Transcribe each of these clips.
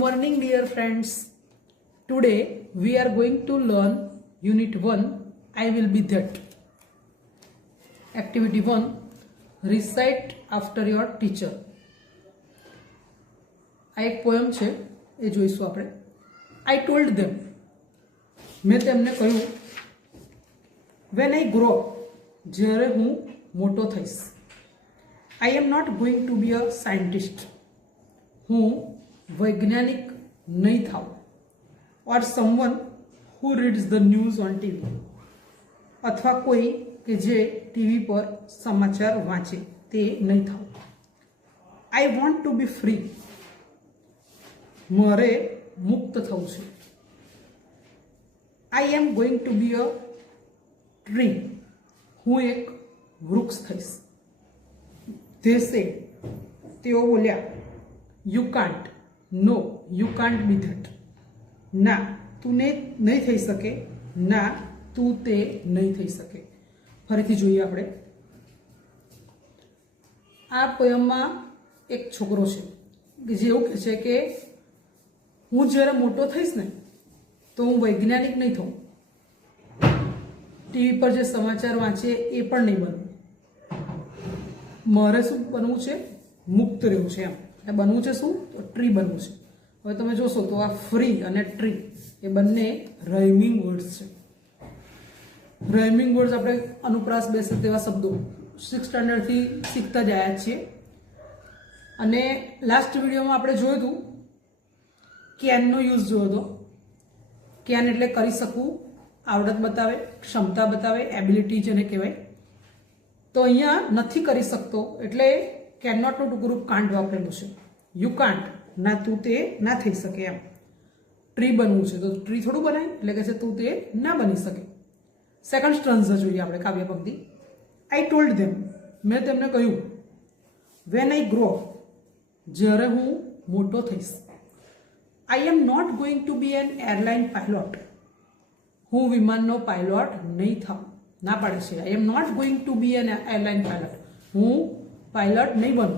morning, dear friends. Today we are going to learn Unit 1, I will be that. Activity 1, recite after your teacher. આ એક poem છે, એ જોઈશું આપણે. I told them, મેં તેમને કહ્યું, when I grow up, જ્યારે હું મોટો થઈશ. I am not going to be a scientist. હું વૈજ્ઞાનિક નહીં થાઉં. or someone who reads the news on TV. અથવા કોઈ કે જે ટીવી પર સમાચાર વાંચે તે નહીં થાઉં. I want to be free. મારે મુક્ત થવું છે. I am going to be a tree. હું એક વૃક્ષ થઈશ. They said, તેઓ બોલ્યા, you can't. No, you can't be that. ના, તું નહીં થઈ શકે. ના, તું તે નહીં થઈ શકે. ફરીથી જોઈએ આપણે. આ પોયમમાં એક છોકરો છે કે જે એવું કહે છે કે હું જ્યારે મોટો થઈશ ને તો હું વૈજ્ઞાનિક નહીં થઉં. ટીવી પર જે સમાચાર વાંચે એ પણ નહીં બનવું. મારે શું બનવું છે? મુક્ત રહેવું છે. એમ બનવું છે શું? તો ટ્રી બનવું છે. હવે તમે જોશો તો આ ફ્રી અને ટ્રી એ બંને રાઇમિંગ વર્ડ્સ છે. રાઇમિંગ વર્ડ્સ આપણે અનુપ્રાસ બેસે તેવા શબ્દો 6th સ્ટાન્ડર્ડથી શીખતા જ આવ્યા છીએ. અને લાસ્ટ વિડીયોમાં આપણે જોયું હતું કેનનો યુઝ જોયો હતો. કેન એટલે કરી શકવું, આવડત બતાવે, ક્ષમતા બતાવે, એબિલિટી જેને કહેવાય. તો અહીંયા નથી કરી શકતો એટલે કેન નોટનું ટુકડું કાન્ટ વાપરેલું છે. યુ કાન્ટ, ના તું તે ના થઈ શકે. એમ ટ્રી બનવું છે તો ટ્રી થોડું બનાય, એટલે કે છે તું તે ના બની શકે. સેકન્ડ સ્ટ્રન્ઝ જોઈએ આપણે કાવ્ય પંક્તિ. આઈ ટોલ્ડ ધેમ, મેં તેમને કહ્યું, વેન આઈ ગ્રો, જ્યારે હું મોટો થઈશ. I am not going to be an airline pilot. હું વિમાનનો પાયલોટ નહીં થાઉં. ના પાડે છે. I am not going to be an airline pilot. હું પાયલોટ નહીં બનું.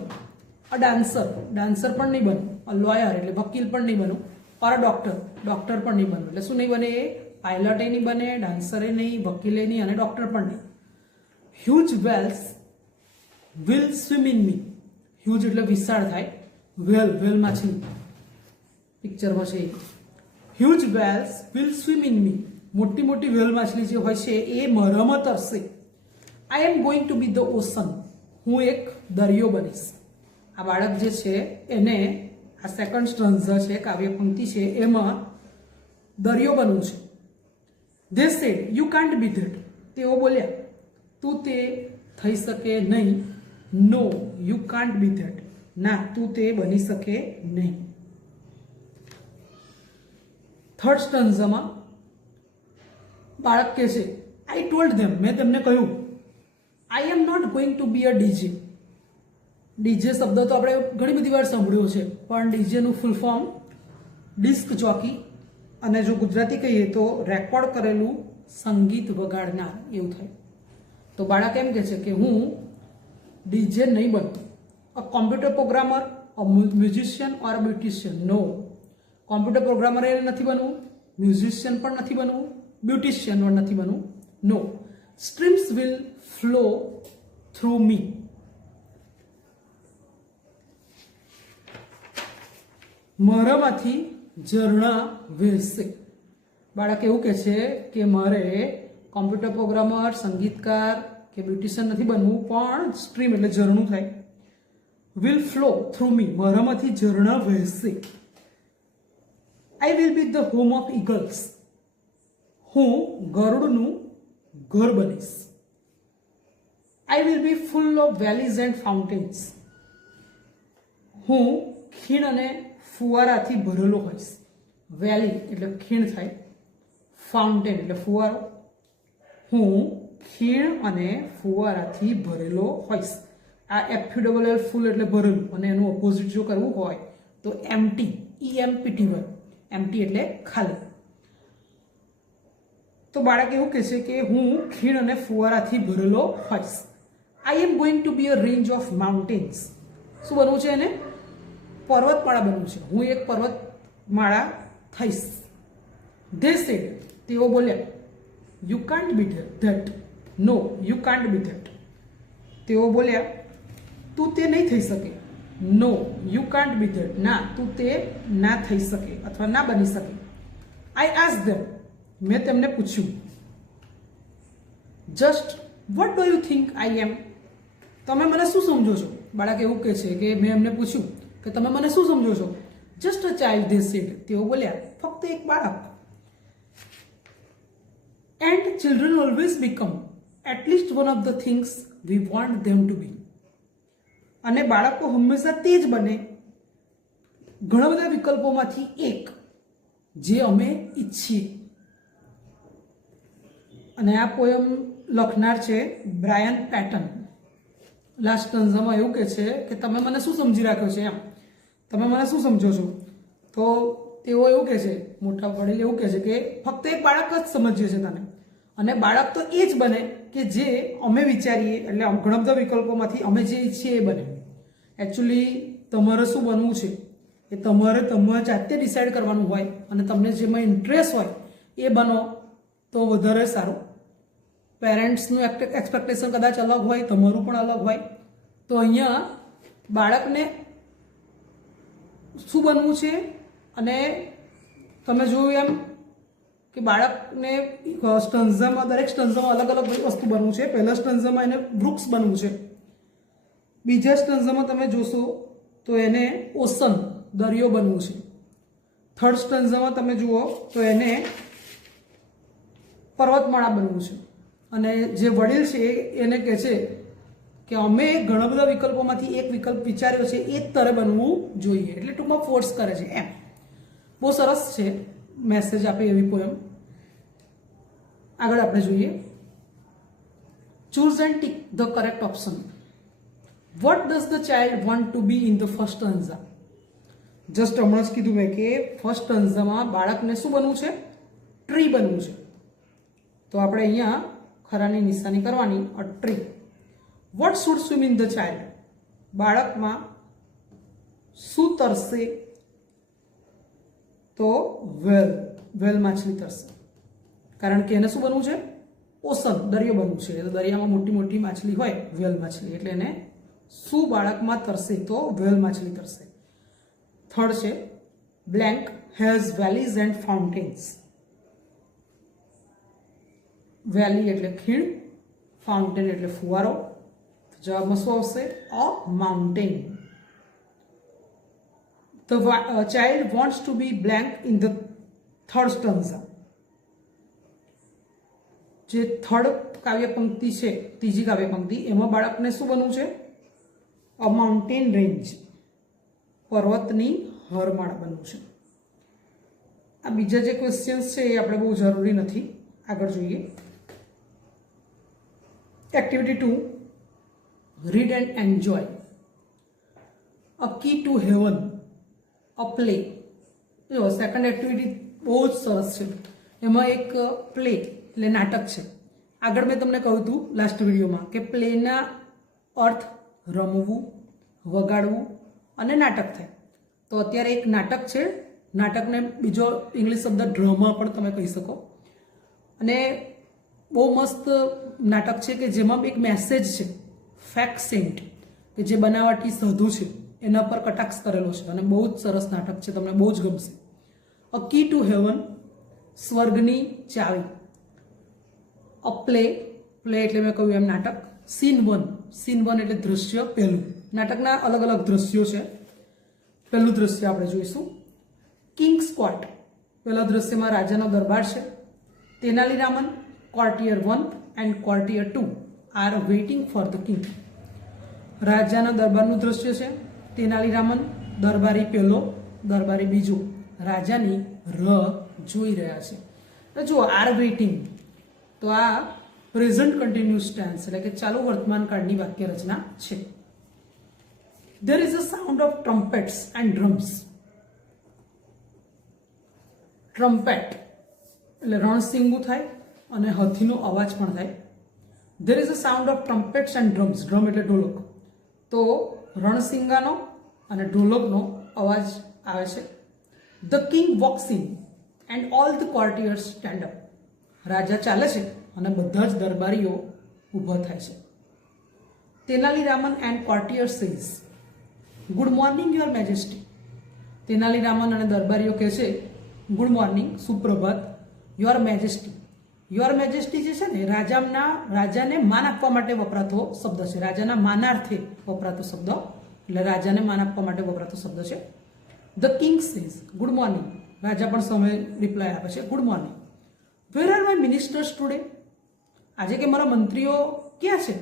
અ ડાન્સર પણ નહીં બનું. અ લોયર એટલે વકીલ પણ નહીં બનું. ઓર ડોક્ટર પણ નહીં બનવું. એટલે શું નહીં બને? એ પાયલટે નહીં બને, ડાન્સરે નહીં, વકીલે નહીં અને ડોક્ટર પણ નહીં. Huge whales will swim in me. Huge એટલે વિશાળ થાય. વેલ માછલી પિક્ચરમાં છે. Huge whales will swim in me. મોટી મોટી વેલ માછલી જે હોય છે એ મારામાં તરશે. I am going to be the ocean. હું એક દરિયો બનીશ. આ બાળક જે છે એને આ સેકન્ડ સ્ટ્રન્ઝા છે, કાવ્ય પંક્તિ છે, એમાં દરિયો બનવું છે. They said you can't be that. તેઓ બોલ્યા તું તે થઈ શકે નહીં. નો, યુ કાન્ટ બી ધેટ. ના, તું તે બની શકે નહીં. થર્ડ સ્ટ્રન્ઝામાં બાળક કહે છે, આઈ ટોલ્ડ ધેમ, મેં તેમને કહ્યું, I am not going to be a DJ. DJ શબ્દ તો આપણે ઘણી બધી વાર સાંભળ્યો છે, પણ ડીજેનું ફૂલ ફોર્મ ડિસ્ક જોકી, અને જો ગુજરાતી કહીએ તો રેકોર્ડ કરેલું સંગીત વગાડનાર એવું થાય. તો બાળક એમ કહે છે કે હું ડીજે નહીં બનું. A computer programmer, a musician or beautician. No, computer programmer એ નથી બનવું, મ્યુઝિશિયન પણ નથી બનવું, બ્યુટિશિયન પણ નથી બનવું. નો, streams will flow through me. મારામાંથી ઝરણા વહેશે. બાળક એવું કહે છે કે મારે કોમ્પ્યુટર પ્રોગ્રામર, સંગીતકાર કે બ્યુટિશિયન નથી બનવું, પણ સ્ટ્રીમ એટલે ઝરણું થાય. વિલ ફ્લો થ્રુ મી, મારામાંથી ઝરણા વહેશે. I will be the home of eagles. હું ગરુડનું ઘર બનીશ. I will be full of valleys and fountains. હું ખીણ અને ફુવારાથી ભરેલો હોઈશ. વેલી એટલે ખીણ થાય, ફાઉન્ટેન એટલે ફુવારો. હું ખીણ અને ફુવારાથી ભરેલો હોઈશ. આ FULL ફૂલ એટલે ભરેલું, અને એનું ઓપોઝિટ જો કરવું હોય તો એમ્ટી, EMPTY. એમ્ટી એટલે ખાલી. તો બાળક એવું કહે છે કે હું ખીણ અને ફુવારાથી ભરેલો હોઈશ. I am going to be a range of mountains. શું બનવું છે એને? પર્વતમાળા બનવું છે. હું એક પર્વત માળા થઈશ. ધે સેડ, તેઓ બોલ્યા, you can't be that. No you can't be that. તેઓ બોલ્યા, તું તે નહીં થઈ શકે. No you can't be that. ના, તું તે ના થઈ શકે અથવા ના બની શકે. આઈ આસ્ક્ડ ધેમ, મેં તેમને પૂછ્યું. Just what do you think I am. તમે મને શું સમજો છો? બાળક એવું કહે છે કે મેં એમને પૂછ્યું કે તમે મને શું સમજો છો? Just a child, they said. તેઓ બોલ્યા, ફક્ત એક બાળક. And children always become at least one of the things we want them to be. અને બાળકો હંમેશા તે જ બને ઘણા બધા વિકલ્પોમાંથી એક જે અમે ઈચ્છીએ. અને આ પોયમ લખનાર છે બ્રાયન પેટન. લાસ્ટ સ્ટન્ઝામાં એવું કહે છે કે તમે મને શું સમજી રાખ્યો છે, એમ તમે મને શું સમજો છો? તો તેઓ એવું કહે છે, મોટા વડીલ એવું કહે છે કે ફક્ત એક બાળક જ સમજીએ છે તને. અને બાળક તો એ જ બને કે જે અમે વિચારીએ, એટલે ઘણા બધા વિકલ્પોમાંથી અમે જે ઈચ્છીએ એ બને. એકચ્યુઅલી તમારે શું બનવું છે એ તમારે જાતે ડિસાઇડ કરવાનું હોય અને તમને જેમાં ઇન્ટરેસ્ટ હોય એ બનો તો વધારે સારું. પેરેન્ટ્સનું એક્સપેક્ટેશન કદાચ અલગ હોય, તમારું પણ અલગ હોય. તો અહીંયા બાળકને શું બનવું છે, અને તમે જોયું એમ કે બાળકને સ્ટન્ઝામાં, દરેક સ્ટન્ઝામાં અલગ અલગ વસ્તુ બનવું છે. પહેલા સ્ટન્ઝામાં એને વૃક્ષ બનવું છે. બીજા સ્ટન્ઝામાં તમે જોશો તો એને ઓશન, દરિયો બનવું છે. થર્ડ સ્ટન્ઝામાં તમે જુઓ તો એને પર્વતમાળા બનવું છે. અને જે વડીલ છે એને કહે છે કે અમે ઘણા બધા વિકલ્પોમાંથી એક વિકલ્પ વિચાર્યો છે, એ જ તારે બનવું જોઈએ. એટલે ટૂંકમાં ફોર્સ કરે છે એમ. બહુ સરસ છે, મેસેજ આપે એવી પોયમ. આગળ આપણે જોઈએ. Choose and tick the correct option. What does the child want to be in the first stanza. Just હમણાં જ કીધું મેં કે ફર્સ્ટ સ્ટન્ઝામાં બાળકને શું બનવું છે? ટ્રી બનવું છે. તો આપણે અહીંયા ખરાની નિશાની કરવાની, a tree. What should swim in the child. બાળકમાં શું તરશે? તો વેલ માછલી તરશે. કારણ કે એને શું બનવું છે? ઓશન, દરિયો બનવું છે. તો દરિયામાં મોટી મોટી માછલી હોય, વેલ માછલી, એટલે એને શું બાળકમાં તરશે? તો વેલ માછલી તરશે. થર્ડ છે blank has valleys and fountains. Valley એટલે ખીણ, ફાઉન્ટેન એટલે ફુવારો. જવાબમાં શું આવશે? A mountain. The child wants to be blank in the third stanza. જે થર્ડ કાવ્ય પંક્તિ છે, ત્રીજી કાવ્ય પંક્તિ, એમાં બાળકને શું બનવું છે? અ માઉન્ટેન રેન્જ, પર્વતની હરમાળ બનવું છે. આ બીજા જે ક્વેશ્ચન્સ છે એ આપણે બહુ જરૂરી નથી. આગળ જોઈએ. Activity 2, read and enjoy. A key to heaven, a play. જો સેકન્ડ એક્ટિવિટી બહુ જ સરસ છે. એમાં એક પ્લે એટલે નાટક છે. આગળ મેં તમને કહ્યું હતું લાસ્ટ વિડીયોમાં કે પ્લેના અર્થ રમવું, વગાડવું અને નાટક થાય. તો અત્યારે એક નાટક છે. નાટકને બીજો ઇંગ્લિશ શબ્દ ડ્રામા પણ તમે કહી શકો. અને બહુ મસ્ત નાટક છે કે જેમાં એક મેસેજ છે, ફેક્સેન્ટ, કે જે બનાવટી સાધુ છે એના પર કટાક્ષ કરેલો છે. અને બહુ જ સરસ નાટક છે, તમને બહુ જ ગમશે. અ કી ટુ હેવન, સ્વર્ગની ચાવી. અ પ્લે, પ્લે એટલે મેં કહ્યું એમ નાટક. સીન 1, સીન 1 એટલે દૃશ્ય પહેલું. નાટકના અલગ અલગ દ્રશ્યો છે. પહેલું દ્રશ્ય આપણે જોઈશું. King's court. પહેલા દ્રશ્યમાં રાજાનો દરબાર છે. Tenaliraman, courtier 1 and courtier 2 are waiting for the king. રાજાના દરબારનું દ્રશ્ય છે. તેનાલીરામન, દરબારી પહેલો, દરબારી બીજો, રાજાની રાહ જોઈ રહ્યા છે. તો જુઓ, આર વેઇટિંગ, તો આ પ્રેઝન્ટ કન્ટિન્યુઅસ ટેન્સ એટલે કે ચાલુ વર્તમાન કાળની વાક્ય રચના છે. There is a sound of trumpets and drums. Trumpet એટલે રણસિંગું થાય અને હાથીનો અવાજ પણ થાય. There is a sound of trumpets and drums. Drum એટલે ઢોલક. તો રણસિંગાનો અને ઢોલકનો અવાજ આવે છે. The king walks in and all the courtiers stand up. રાજા ચાલે છે અને બધા જ દરબારીઓ ઊભા થાય છે. Tenaliraman and courtier says, good morning your majesty. Tenaliraman અને દરબારીઓ કહે છે ગુડ મોર્નિંગ, સુપ્રભાત. યોર મેજેસ્ટી, યોર મેજેસ્ટી જે છે ને રાજાને માન આપવા માટે વપરાતો શબ્દ છે. રાજાના માનાર્થે વપરાતો શબ્દ, એટલે રાજાને માન આપવા માટે વપરાતો શબ્દ છે. The king says good morning. રાજા પણ સમય રિપ્લાય આપે છે good morning. Where are my ministers today. આજે કે મારા મંત્રીઓ ક્યાં છે?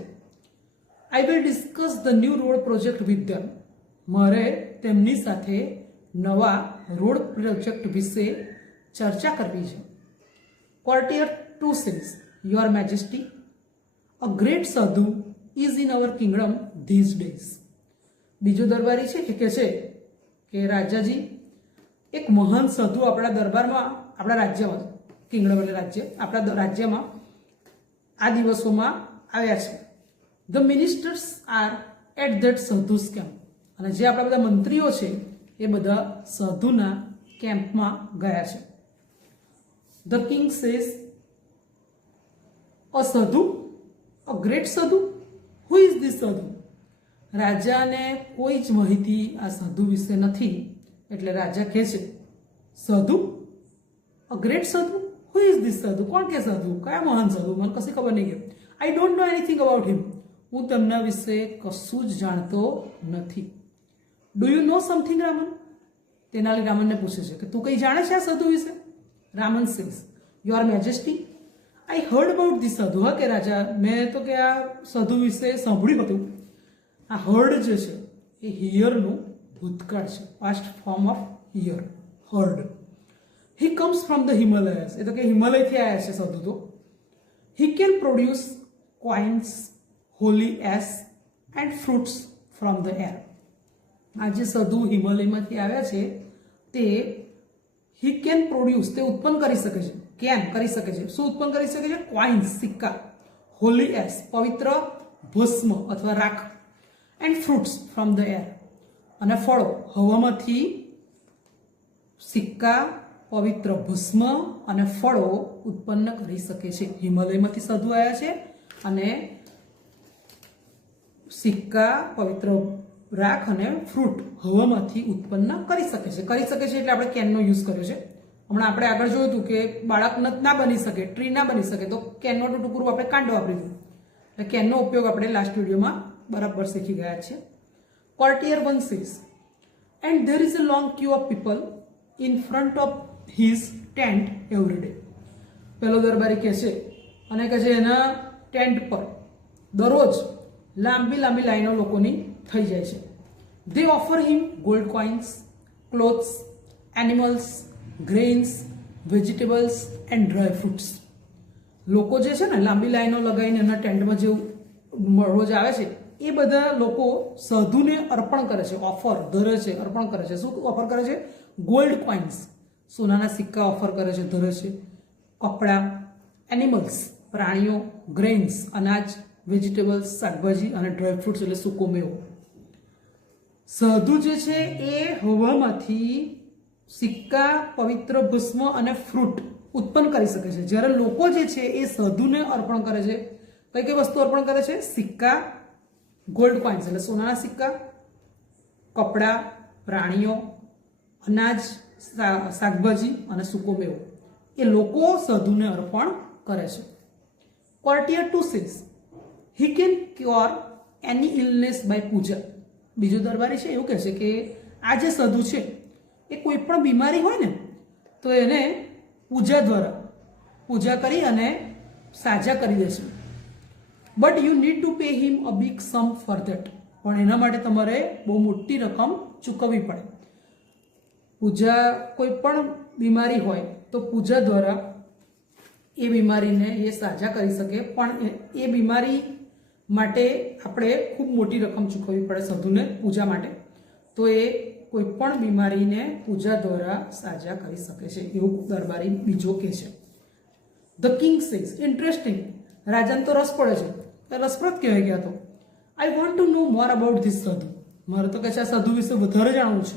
I will discuss the new road project with them. મારે તેમની સાથે નવા રોડ પ્રોજેક્ટ વિશે ચર્ચા કરવી છે. Courtier 2 says your majesty, a great sadhu is in our kingdom these days. બીજો દરબારી છે એ કહે છે કે રાજાજી, એક મહાન સાધુ આપણા દરબારમાં, આપણા રાજ્યમાં, કિંગડમ એટલે રાજ્ય, આપણા રાજ્યમાં આ દિવસોમાં આવ્યા છે. The ministers are at that sadhus camp. અને જે આપણા બધા મંત્રીઓ છે એ બધા સાધુના કેમ્પમાં ગયા છે. ધ કિંગ સેઝ, અ સાધુ, અ ગ્રેટ સાધુ, હુ ઇઝ ધીસ સાધુ. રાજાને કોઈ જ માહિતી આ સાધુ વિશે નથી, એટલે રાજા કહે છે સાધુ, અ ગ્રેટ સાધુ, હુ ઇઝ ધીસ સાધુ. કોણ કે સાધુ? કયા મહાન સાધુ? મને કશી ખબર નહીં. કે I don't know anything about him. હું તેમના વિશે કશું જ જાણતો નથી. Do you know something Raman. તેનાલીરામનને પૂછે છે કે તું કંઈ જાણે છે આ સાધુ વિશે? Raman says your majesty, I heard about this સાધુ. હા કે રાજા, મેં તો કે આ સાધુ વિશે સાંભળ્યું હતું. આ હર્ડ જે છે એ હિયરનું ભૂતકાળ છે, past form of hear, heard. He comes from the Himalayas. એ તો કે હિમાલયથી આવ્યા છે સાધુ તો. He can produce coins, holy ash and fruits from the air. આ જે સાધુ હિમાલયમાંથી આવ્યા છે તે હી કેન પ્રોડ્યુસ, તે ઉત્પન્ન કરી શકે છે. કેન કરી શકે છે. શું ઉત્પન્ન કરી શકે છે? કોઇન્સ, સિક્કા. હોલી એસ, પવિત્ર ભસ્મ અથવા રાખ. And fruits from the air, અને ફળો હવામાંથી સિક્કા, પવિત્ર ભસ્મ અને ફળો ઉત્પન્ન કરી શકે છે. હિમાલયમાંથી સાધુ આવ્યા છે અને સિક્કા, પવિત્ર રાખ અને ફ્રૂટ હવામાંથી ઉત્પન્ન કરી શકે છે. કરી શકે છે એટલે આપણે કેનનો યુઝ કર્યો છે. હમણાં આપણે આગળ જોયું હતું કે બાળક ના બની શકે, ટ્રી ના બની શકે, તો કેનનો ટુકડું આપણે કાંડ વાપરી દીધું. એટલે કેનનો ઉપયોગ આપણે લાસ્ટ વિડીયોમાં બરાબર શીખી ગયા છે. કોર્ટિયર 1 says, and there is a long Q of people in front of his tent every day. પહેલો દરબારી કહે છે અને કહે છે એના ટેન્ટ પર દરરોજ લાંબી લાંબી લાઈનો લોકોની થઈ જાય છે. They offer him gold coins, clothes, animals, grains, vegetables and dry fruits. લોકો જે છે ને લાંબી લાઈનો લગાવીને એના ટેન્ટમાં જેવું રોજ આવે છે, એ બધા લોકો સાધુને અર્પણ કરે છે, ઓફર ધરે છે, અર્પણ કરે છે. શું ઓફર કરે છે? ગોલ્ડ કોઇન્સ, સોનાના સિક્કા ઓફર કરે છે, ધરે છે. કપડાં, એનિમલ્સ, પ્રાણીઓ, ગ્રેઇન્સ, અનાજ, વેજીટેબલ્સ, શાકભાજી અને ડ્રાય ફ્રૂટ્સ એટલે સૂકો મેવો. સાધુ જે છે એ હવામાંથી સિક્કા, પવિત્ર ભસ્મ અને ફ્રૂટ ઉત્પન્ન કરી શકે છે. જ્યારે લોકો જે છે એ સાધુને અર્પણ કરે છે. કઈ કઈ વસ્તુ અર્પણ કરે છે? સિક્કા, ગોલ્ડ કોઇન્સ એટલે સોનાના સિક્કા, કપડાં, પ્રાણીઓ, અનાજ, શાકભાજી અને સૂકો મેવો એ લોકો સાધુને અર્પણ કરે છે. Courtier 2 says, he can cure any illness by puja. બીજો દરબારી છે એવું કહે છે કે આ જે સાધુ છે એ કોઈ પણ બીમારી હોય ને તો એને પૂજા દ્વારા પૂજા કરી અને સાજા કરી દે છે. But you need to pay him a big sum for that. પણ એના માટે તમારે બહુ મોટી રકમ ચૂકવવી પડે. પૂજા, કોઈ પણ બીમારી હોય તો પૂજા દ્વારા એ બીમારીને એ સાજા કરી શકે, પણ એ બીમારી માટે આપણે ખૂબ મોટી રકમ ચૂકવવી પડે સાધુને પૂજા માટે. તો એ કોઈ પણ બીમારીને પૂજા દ્વારા સાજા કરી શકે છે એવું દરબારી બીજો કહે છે. The king says, interesting. રાજાને તો રસ પડે છે, રસપ્રદ કહેવાય ગયા તો. I want to know more about this sadhu. મારે તો કે છે આ સાધુ વિશે વધારે જાણવું છે.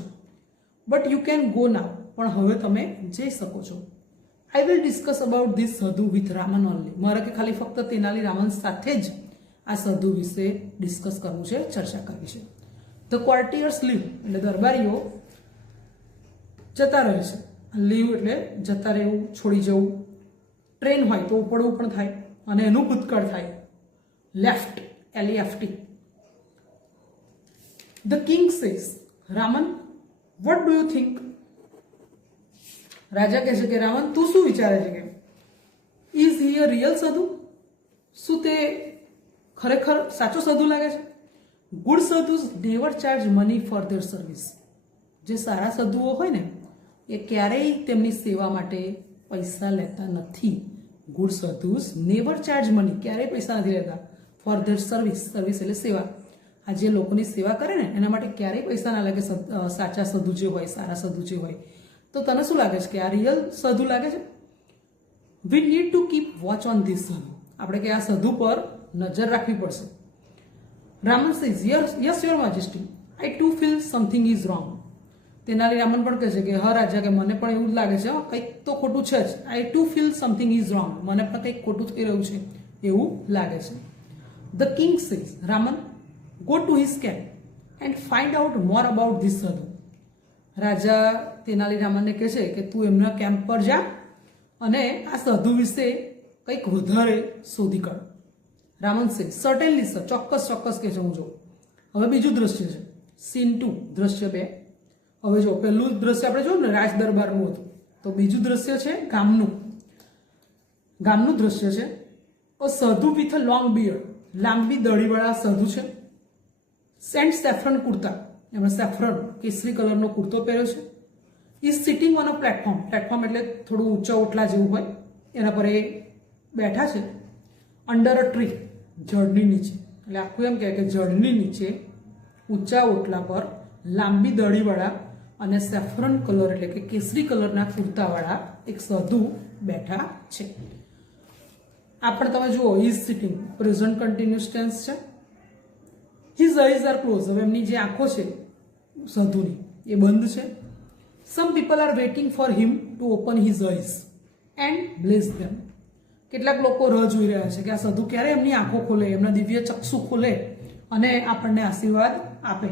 But you can go now. પણ હવે તમે જઈ શકો છો. આઈ વિલ ડિસ્કસ અબાઉટ ધીસ સાધુ વિથ રામન ઓનલી. મારે કે ખાલી ફક્ત તેનાલી રામન સાથે જ આ સાધુ વિશે ડિસ્કસ કરવું છે, ચર્ચા કરવી છે. ધ કોર્ટિયર્સ લીવ એટલે દરબારીઓ જતા રહે છે. લીવ એટલે જતા રહેવું, છોડી જવું. ટ્રેન હોય તો ઉપડવું પણ થાય અને એનું ભૂતકાળ થાય. Left LEFT. The king says Raman what do you think. રાજા કહે છે કે રાવણ તું શું વિચારે છે કે ઇઝ હી અ રિયલ સાધુ. શું તે ખરેખર સાચો સાધુ લાગે છે. Good sadhus never charge money for their service. જે સારા સાધુઓ હોય ને એ ક્યારેય તેમની સેવા માટે પૈસા લેતા નથી. Good sadhus never charge money, ક્યારેય પૈસા નથી લેતા ફોર ધેર સર્વિસ. સર્વિસ એટલે સેવા. આ જે લોકોની સેવા કરે ને એના માટે ક્યારેય પૈસા ના લાગે. સાચા સાધુ જે હોય, સારા સાધુ જે હોય. તો તને શું લાગે છે કે આ રિયલ સાધુ લાગે છે. વી need to keep watch on this સાધુ. આપણે કે આ સાધુ પર નજર રાખવી પડશે. Raman says yes your majesty I to feel something is wrong. Tenali Raman પણ કહે છે કે હા રાજા, કે મને પણ એવું જ લાગે છે, કંઈક તો ખોટું છે જ. આઈ to feel something is wrong. મને પણ કંઈક ખોટું થઈ રહ્યું છે એવું લાગે છે. The king says Raman go to his camp and find out more about this સાધુ. રાજા તેનાલી રામનને કહે છે કે તું એમના કેમ્પ પર જા અને આ સાધુ વિશે કંઈક વધારે શોધી કાઢ. રામન સે સર્ટેનલી સર, ચોક્કસ ચોક્કસ કહે છે હું જો. હવે બીજું દ્રશ્ય છે, સીન 2, દ્રશ્ય 2. હવે જો પહેલું દ્રશ્ય આપણે જોયું ને રાજ દરબારનું હતું, તો બીજું દ્રશ્ય છે ગામનું દ્રશ્ય છે. સાધુ વિથ અ લોંગ બિયર્ડ, લાંબી દડીવાળા સાધુ છે. સેન્ટ સેફ્રન કુર્તા, એમણે સેફ્રન કેસરી કલરનો કુર્તો પહેર્યો છે. Is sitting on a platform. Platform એટલે થોડું ઊંચા ઓટલા જેવું હોય, એના પર એ બેઠા છે. અંડર અ ટ્રી, ઝાડની નીચે. એટલે આખું એમ કહે કે ઝાડની નીચે ઊંચા ઓટલા પર લાંબી દડીવાળા અને સેફ્રન કલર એટલે કે કેસરી કલરના કુર્તાવાળા એક સાધુ બેઠા છે. આ પણ તમે જુઓ, is sitting present continuous tense છે. His eyes are close. હવે એમની જે આંખો છે સાધુની એ બંધ છે. Some people are waiting for him to open his eyes and bless them. કેટલાક લોકો રાહ જોઈ રહ્યા છે કે આ સાધુ ક્યારે એમની આંખો ખોલે, એમના દિવ્ય ચક્ષુ ખોલે અને આપણને આશીર્વાદ આપે.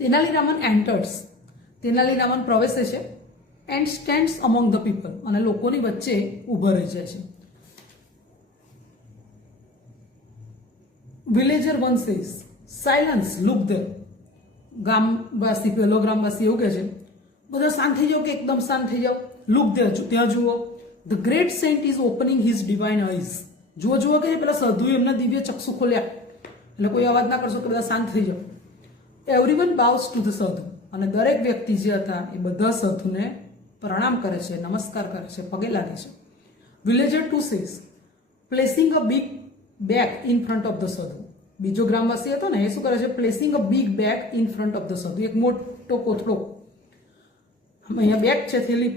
તેનાલી રામન એન્ટર્સ. તેનાલી રામન પ્રવેશે છે. And stands among the people, અને લોકોની વચ્ચે ઊભા રહી જાય છે. Villager one says silence look there. ગામવાસી, પહેલો ગ્રામવાસી એવું કહે છે બધા શાંત થઈ જાઓ, કે એકદમ શાંત થઈ જાઓ. લુક ધેર, ત્યાં જુઓ. The great saint is opening his divine eyes. જુઓ જુઓ કે પેલા સાધુએ એમના દિવ્ય ચક્ષુ ખોલ્યા. એટલે કોઈ અવાજ ના કરશો કે બધા શાંત થઈ જાઓ. એવરીવન બાઉસ ટુ ધ સાધુ. અને દરેક વ્યક્તિ જે હતા એ બધા સાધુને પ્રણામ કરે છે, નમસ્કાર કરે છે, પગે લાગે છે. Villager 2 says placing a big bag in front of the સાધુ. બીજો ગ્રામવાસી હતો ને એ શું કરે છે, placing a big bag in front of the સાધુ. એક મોટો કોથળો, અહીંયા બેગ છે, થેલી,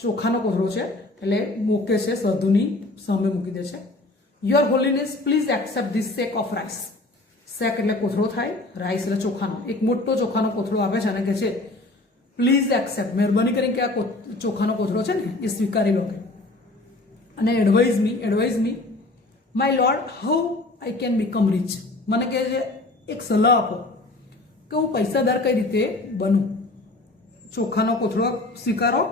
ચોખાનો કોથળો છે, એટલે મૂકે છે, સાધુની સામે મૂકી દે છે. Your holiness please accept this sack of rice. Sack એટલે કોથળો થાય, રાઈસ એટલે ચોખાનો. એક મોટો ચોખાનો કોથળો આપે છે અને કહે છે પ્લીઝ એક્સેપ્ટ, મહેરબાની કરીને કે આ ચોખાનો કોથળો છે ને એ સ્વીકારી લો. અને advise me my lord how I can become rich. મને કહે છે એક સલાહ આપો કે હું પૈસાદાર કઈ રીતે બનું. ચોખાનો કોથળો સ્વીકારો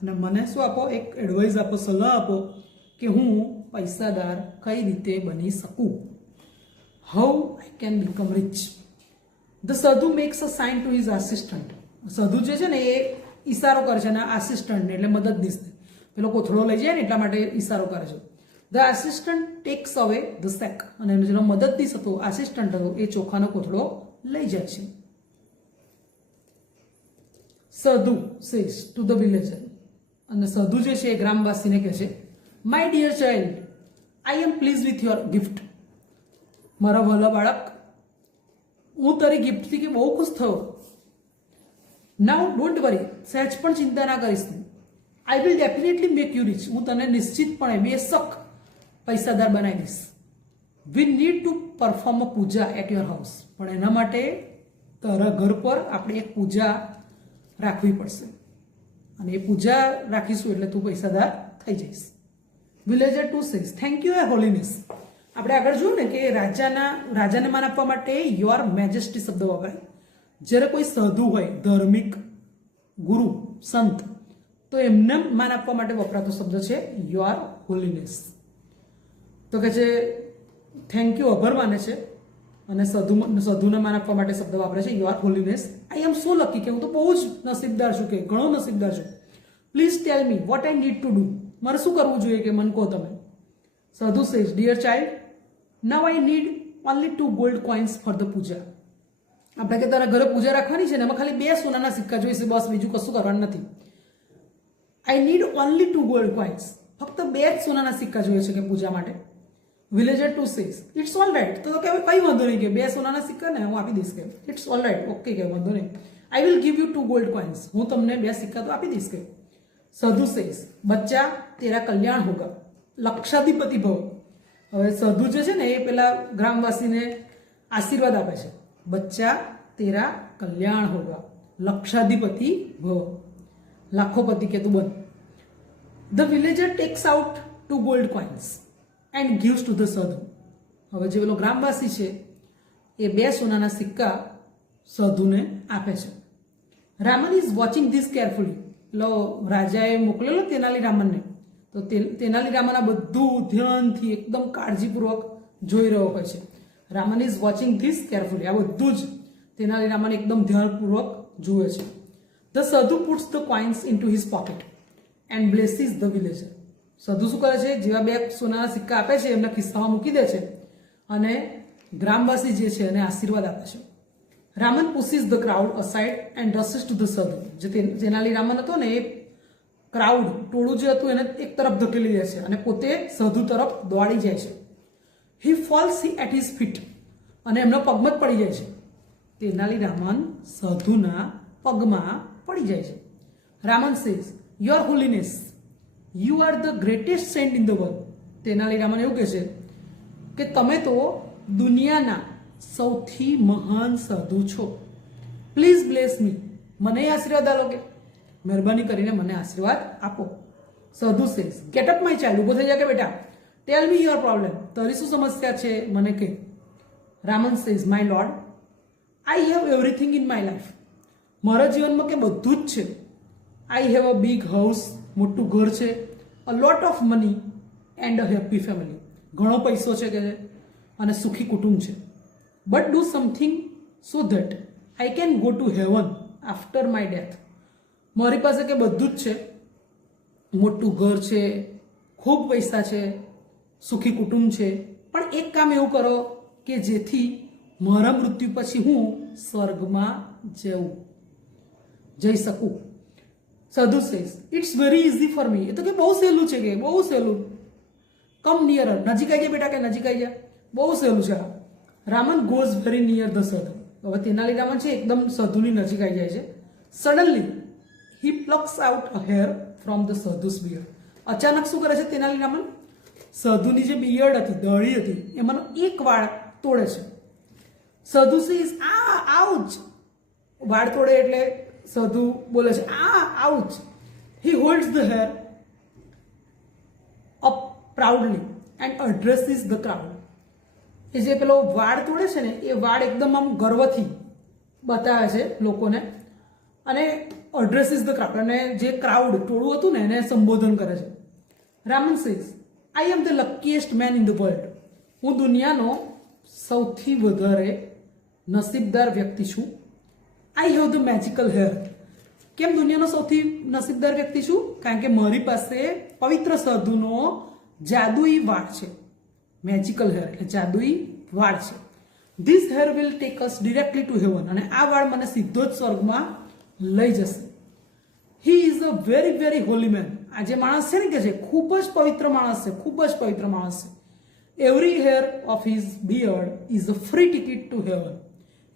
અને મને શું આપો, એક એડવાઇસ આપો, સલાહ આપો કે હું પૈસાદાર કઈ રીતે બની શકું. How I can become rich. The sadhu makes a sign to his assistant. સાધુ જે છે ને એ ઈશારો કરે છે, અને આસિસ્ટન્ટને એટલે મદદનીશને પેલો કોથળો લઈ જાય ને એટલા માટે ઈશારો કરે છે. The assistant takes away the sack. અને જેનો મદદનીશ હતો, આસિસ્ટન્ટ હતો, એ ચોખાનો કોથળો લઈ જાય છે. સાધુ સેઝ ટુ ધ વિલેજર. અને સાધુ જે છે એ ગ્રામવાસીને કહે છે my dear child I am please with your gift. મારા વહાલા બાળક, હું તારી ગિફ્ટથી કે બહુ ખુશ થયો. નાઉ ડોન્ટ વરી, સહેજ પણ ચિંતા ના કરીશ. I will definitely make you rich. હું તને નિશ્ચિતપણે બેશક પૈસાદાર બનાવી દઈશ. We need to perform a puja at your house. પણ એના માટે તારા ઘર પર આપણે એક પૂજા રાખવી પડશે. અને એ પૂજા રાખીશું એટલે તું પૈસાદાર થઈ જઈશ. Villager 2 says thank you your Holiness. આપણે આગળ જોયું ને કે રાજાને માન આપવા માટે યોર મેજેસ્ટી શબ્દ વપરાય. જ્યારે કોઈ સાધુ હોય, ધાર્મિક ગુરુ, સંત, તો એમને માન આપવા માટે વપરાતો શબ્દ છે યોર હોલીનેસ. તો કે છે થેન્ક યુ આભાર માને છે અને સાધુને માન આપવા માટે શબ્દ વાપરે છે your holiness. I am so lucky, કે હું તો બહુ જ નસીબદાર છું, કે ઘણો નસીબદાર છું. Please tell me what I need to do. મારે શું કરવું જોઈએ કે મને કહો તમે. Sadhu says dear child now I need only 2 gold coins for the puja. આપણે કે તારા ઘરે પૂજા રાખવાની છે ને એમાં ખાલી 2 સોનાના સિક્કા જોઈશે, બસ બીજું કશું કરવાનું નથી. આઈ નીડ ઓનલી 2 ગોલ્ડ કોઇન્સ. ફક્ત 2 જ સોનાના સિક્કા જોઈએ છે કે પૂજા માટે. Villager 2 says it's all right. તો કે કઈ વાંધો નહીં, કે 2 સોનાના સિક્કા ને હું આપી દઈશ, કે ઇટ્સ ઓલ રાઈટ, ઓકે, કે વાંધો નહીં. I will give you 2 gold coins. હું તમને 2 સિક્કા તો આપી દઈશ. કે સાધુ સેઝ બચ્ચા તેરા કલ્યાણ હોગા, લક્ષાધિપતિ ભવ. હવે સાધુ જે છે ને એ પેલા ગ્રામવાસીને આશીર્વાદ આપે છે. બચ્ચા તેરા કલ્યાણ હોગા, લક્ષાધિપતિ ભવ, લાખોપતિ કે તું બન. The villager tax out 2 gold coins and gives two the સાધુ. હવે જે પેલો ગ્રામવાસી છે એ 2 સોનાના સિક્કા સાધુને આપે છે. Raman is watching this carefully. લો રાજાએ મોકલેલો તેનાલી રામનને, તો તેનાલી રામન આ બધું ધ્યાનથી એકદમ કાળજીપૂર્વક જોઈ રહ્યો હોય છે. Raman is watching this carefully. આ બધું જ તેનાલી રામન એકદમ ધ્યાનપૂર્વક જુએ છે. The sadhu puts the coins into his pocket and blesses the villager. સાધુ શું કરે છે, જેવા 2 સોનાના સિક્કા આપે છે એમના ખિસ્સામાં મૂકી દે છે અને ગ્રામવાસી જે છે એને આશીર્વાદ આપે છે. Raman pushes the crowd aside and rushes to the sadhu. જે તેનાલી રામન હતો ને એ ક્રાઉડ, ટોળું જે હતું એને એક તરફ ધકેલી દે છે અને પોતે સાધુ તરફ દોડી જાય છે. હી ફોલ્સ એટ હિઝ ફીટ. અને એમનો પગમાં જ પડી જાય છે. તેનાલી રામન સાધુના પગમાં પડી જાય છે. Raman says your holiness you are the greatest saint in the world. Tenali Raman એવું કહે છે કે તમે તો દુનિયાના સૌથી મહાન સાધુ છો. પ્લીઝ બ્લેસ મી. મને આશીર્વાદ આપો, કે મહેરબાની કરીને મને આશીર્વાદ આપો. સાધુ says get up my child. ઉભો થઈ જાય કે બેટા, ટેલ મી યોર પ્રોબ્લેમ. તારી શું સમસ્યા છે મને કહે. Raman says my lord I have everything in my life. મારા જીવનમાં કે બધું જ છે. I have a big house. મોટું ઘર છે. A lot of money and a happy family. ઘણો પૈસો છે કે અને સુખી કુટુંબ છે. But do something so that I can go to heaven after my death. મારી પાસે કે બધું જ છે. મોટું ઘર છે, ખૂબ પૈસા છે, સુખી કુટુંબ છે, પણ એક કામ એવું કરો કે જેથી મારા મૃત્યુ પછી હું સ્વર્ગમાં જઈ શકું. Sadhu says it's very easy for me. એ તો કે બહુ સહેલું છે, કે બહુ સહેલું. Come near. નજીક આવી જાય બેટા, કે નજીક આવી જાય, બહુ સહેલું છે. Raman goes very near the સાધુ. હવે તેનાલી રામન છે એકદમ સાધુની નજીક આવી જાય છે. Suddenly he plucks out a hair from the sadhu's beard. અચાનક શું કરે છે તેનાલી રામન, સાધુની જે બિયર્ડ હતી, દાઢી હતી, એમાંનો એક વાળ તોડે છે. સાધુ સેઝ આઉચ. વાળ તોડે એટલે સાધુ બોલે છે ouch. He holds the hair up proudly and addresses the crowd. એ જે પેલો વાળ તોડે છે ને એ વાળ એકદમ આમ ગર્વથી બતાવે છે લોકોને અને એડ્રેસીસ ધ ક્રાઉડ. અને જે ક્રાઉડ, ટોળું હતું ને એને સંબોધન કરે છે. Raman says I am the luckiest man in the world. હું દુનિયાનો સૌથી વધારે નસીબદાર વ્યક્તિ છું. I have the magical hair. કેમ દુનિયાનો સૌથી નસીબદાર વ્યક્તિ છું? કારણ કે મારી પાસે પવિત્ર સાધુનો જાદુઈ વાળ છે. મેજિકલ હેર એટલે જાદુઈ વાળ છે. This hair will take us directly to heaven. અને આ વાળ મને સીધો જ સ્વર્ગમાં લઈ જશે. He is a very very holy man. આ જે માણસ છે ને કે છે ખૂબ જ પવિત્ર માણસ છે, ખૂબ જ પવિત્ર માણસ છે. Every hair of his beard is a free ticket to heaven.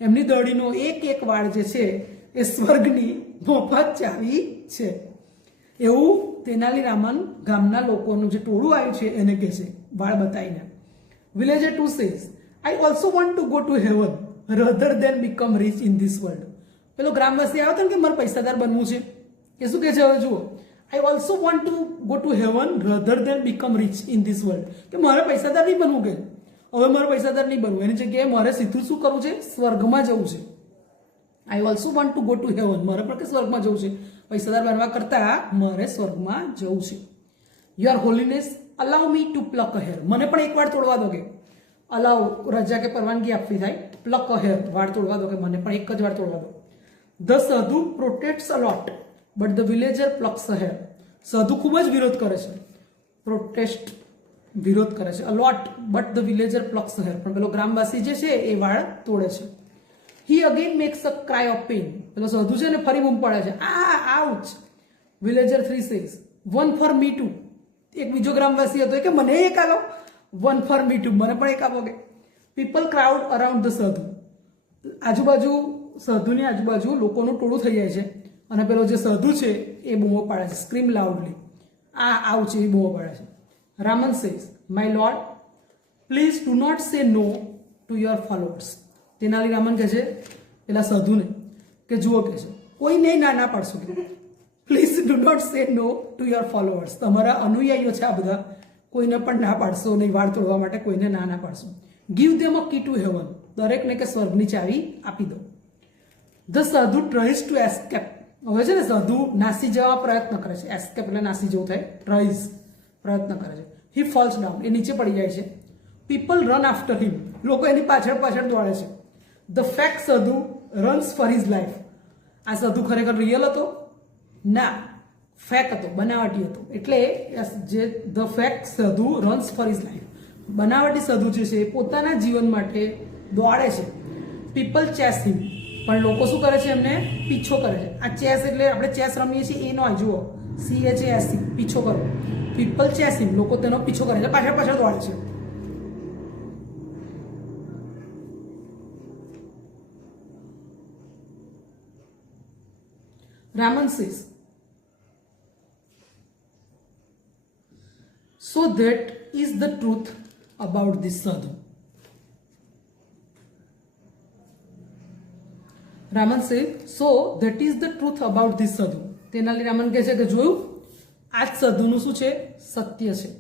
એમની દાઢીનો એક વાળ જે છે એ સ્વર્ગની મફત ચાવી છે. એવું તેનાલી રામન ગામના લોકોનું જે ટોળું આવ્યું છે એને કહે છે વાળ બતાવીને. Villager 2 says I also want to go to heaven rather than become rich in this world. પેલો ગ્રામવાસી આવ્યો હતો ને કે મારે પૈસાદાર બનવું છે, એ શું કહે છે હવે જુઓ, I also want to go to heaven rather than become rich in this world, કે મારે પૈસાદાર નહીં બનવું, કે હવે મારે પૈસાદાર નહીં બનવું, એની જગ્યાએ મારે સીધું શું કરવું છે, સ્વર્ગમાં જવું છે. આઈ also want to go to heaven, મારે પણ કે સ્વર્ગમાં જવું છે, પૈસાદાર બનવા કરતા મારે સ્વર્ગમાં જવું છે. Your Holiness allow me to pluck a hair, મને પણ એક વાર તોડવા દો, કે અલાવ રજા કે પરવાનગી આપવી થાય, પ્લક અ હેર વાળ તોડવા દો, કે મને પણ એક જ વાર તોડવા દો. ધ સાધુ પ્રોટેક્ટ્સ અ lot but the villager plucks a hair, સાધુ ખૂબ જ વિરોધ કરે છે, પ્રોટેસ્ટ વિરોધ કરે છે, a lot but the villager plucks a hair, પણ પેલો ગ્રામવાસી જે છે એ વાળ તોડે છે. He again makes a cry of pain, પેલો સાધુ છે ને ફરી બૂમ પાડે છે, આ ouch. Villager 3 says one for me too, એક બીજો ગ્રામવાસી હતો કે મને એક આલો, વન ફોર મી ટુ, મને પણ એક આપો. કે પીપલ ક્રાઉડ અરાઉન્ડ ધ સાધુ, આજુબાજુ સાધુની આજુબાજુ લોકોનું ટોળું થઈ જાય છે, અને પેલો જે સાધુ છે એ બૂમો પાડે છે, સ્ક્રીમ લાઉડલી, આ આઉચ એવી બૂમો પાડે છે. Raman says my lord please do not say no to your followers, Tenali Raman કહે છે પેલા સાધુને કે જુઓ, કે છે કોઈને ના પાડશો, કે please do not say no to your followers, તમારા અનુયાયીઓ છે આ બધા, કોઈને પણ ના પાડશો નહીં, વાળ તોડવા માટે કોઈને ના પાડશો. Give them a key to heaven, દરેકને કે સ્વર્ગની ચાવી આપી દો. ધ સાધુ ટ્રાઇઝ ટુ એસ્કેપ, હવે છે ને સાધુ નાસી જવા પ્રયત્ન કરે છે, એસ્કેપ એટલે નાસી જવું થાય, ટ્રાઇઝ પ્રયત્ન કરે છે. હી ફોલ્સ ડાઉન, એ નીચે પડી જાય છે. પીપલ રન આફ્ટર હિમ, લોકો એની પાછળ પાછળ દોડે છે. ધ ફેક સાધુ રન્સ ફોર હિઝ લાઈફ, આ સાધુ ખરેખર રિયલ હતો? ના, ફેક હતો, બનાવટી હતો. એટલે જે ધ ફેક સાધુ રન્સ ફોર હિઝ લાઈફ, બનાવટી સાધુ જે છે એ પોતાના જીવન માટે દોડે છે. પીપલ ચેસ હિમ, પણ લોકો શું કરે છે, એમને પીછો કરે છે. આ ચેસ એટલે આપણે ચેસ રમીએ છીએ એ નો, જુઓ CHAS, પીછો કરો. પીપલ ચેસ હિમ, લોકો તેનો પીછો કરે છે, પાછળ પાછળ દોડે છે. Raman says, so that is the truth about this sadhu. Raman says, so that is the truth about this sadhu. Tenali Raman કહે છે કે જોયું, આ જ સાધુનું શું છે, સત્ય છે.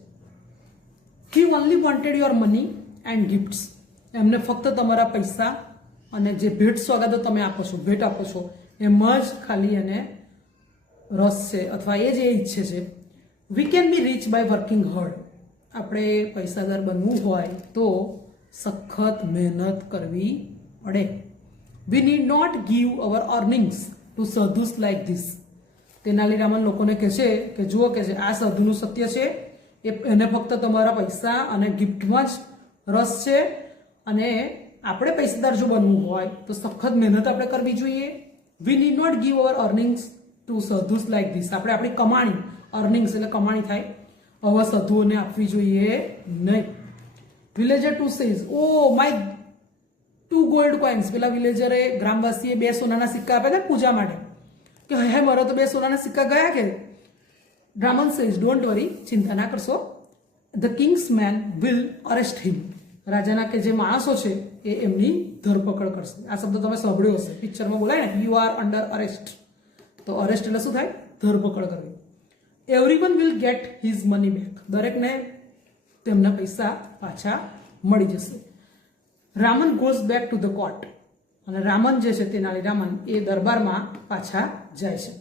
He only wanted your money and gifts, એમને ફક્ત તમારા પૈસા અને જે ભેટ સોગાદો તમે આપો છો, ભેટ આપો છો, એમાં જ ખાલી એને રસ છે, અથવા એ જ એ ઈચ્છે છે. We can be rich by working hard, આપણે પૈસાદાર બનવું હોય તો સખત મહેનત કરવી પડે. We need not give our earnings to sadhus like this. Tenali Raman લોકોને કહે છે કે જુઓ, કે છે આ સાધુનું સત્ય છે, એને ફક્ત તમારા પૈસા અને ગિફ્ટમાં જ રસ છે, અને આપણે પૈસાદાર જો બનવું હોય તો સખત મહેનત આપણે કરવી જોઈએ. We need not give our earnings to sadhus like this, આપણે આપણી કમાણી, અર્નિંગ્સ એટલે કમાણી થાય, આવા સાધુઓને આપવી જોઈએ નહીં. Villager 2 says, oh my 2 gold coins, પેલા વિલેજરે ગ્રામવાસીએ 2 સોનાના સિક્કા આપ્યા હતા પૂજા માટે, કે હે મારા તો 2 સોનાના સિક્કા ગયા. કે રામન સેઝ ડોન્ટ વરી, ચિંતા ના કરશો, the king's men will arrest him, રાજાના કે જે માણસો છે એ એમની ધરપકડ કરશે. આ શબ્દ તમે સાંભળ્યો હશે, પિક્ચરમાં બોલાય ને, યુ આર અંડર અરેસ્ટ, તો અરેસ્ટ એટલે શું થાય, ધરપકડ કરવી. Everyone will get his money back, દરેકને તેમના પૈસા પાછા મળી જશે. Raman goes back to the court, અને રામન જે છે તેનાલી રામન એ દરબારમાં પાછા જાય છે.